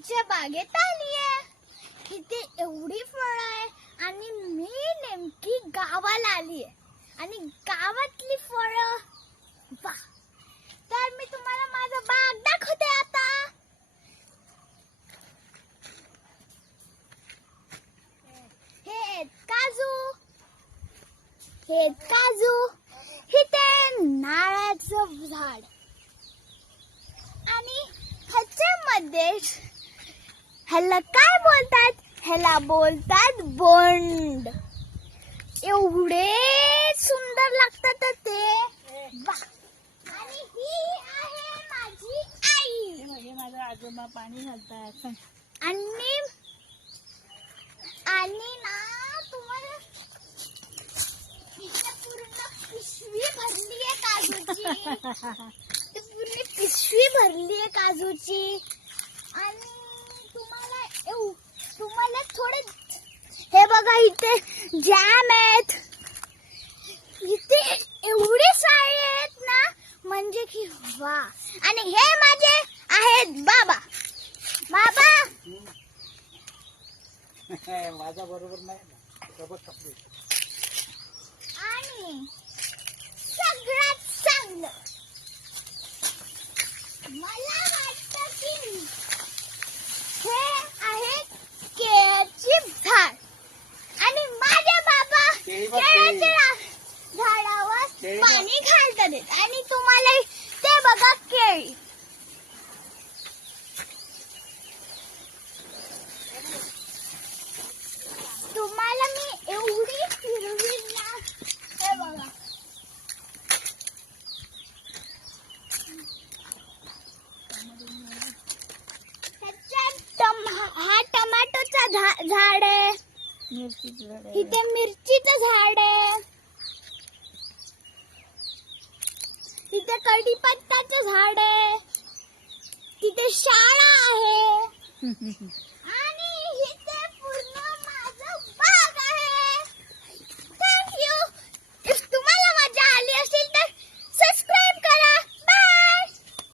आईच्या बागेत आलीये. इथे एवढी फळं आहे आणि मी नेमकी गावाला आलीये आणि गावातली फळं वा. तर मी तुम्हाला माझा बाग दाखवते आता. हे काजू, इथे नारळाचं झाड आणि ह्याच्यामध्ये ह्याला काय बोलतात? ह्याला बोलतात बोंड. एवढे सुंदर लागतात ते वा. आणि ही आहे माझी आई. माझा आजोबा पाणी घालतात. आणि ना तुम्हाला इथे पूर्ण पिशवी भरली आहे काजूची. पूर्ण पिशवी भरली आहे काजूची. आणि तुम्हाला थोडं हे बघा इथे जॅम आहेत. इथे एवढे सारे आहेत ना म्हणजे की वा. आणि हे माझे आहेत बाबा. माझा बरोबर नाही ना. आणि सगळ्यात चांगलं मला वाटतं की हे आहे केळीचे झाड. आणि माझे बाबा केळीच्या झाडावर पाणी घालतात. आणि तुम्हाला ते बघा केळी. तुम्हाला मी एवढी फिरवीन ना. हे बघा हा टमाटोचा झाड आहे. इथे मिरचीचं झाड आहे. तिथे कढीपत्त्याचं झाड आहे. तिथे शाळा आहे.